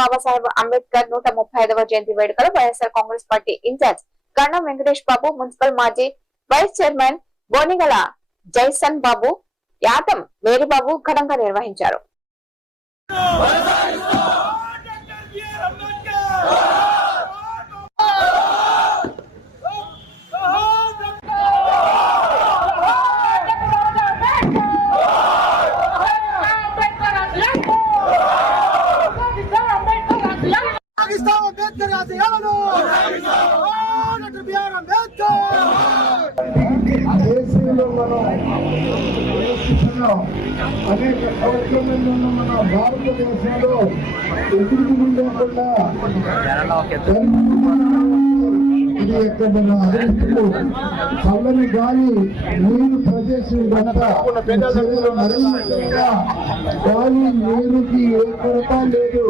బాబాసాహెబ్ అంబేద్కర్ 135వ జయంతి వేడుకలు YSR Congress party incharge కరణం వెంకటేష్ బాబు, municipal మాజీ vice chairman బోనిగల Jason బాబు, యాతం మేరీబాబు ఘనంగా నిర్వహించారు. అనేక సంవత్సరాలలో మన భారతదేశంలో ఎదురు లేకుండా ఇది యొక్క మన అదృష్టము చల్లని గాలి నీరు ప్రదేశం గాలి నీరుకి ఏ కొరత లేదు.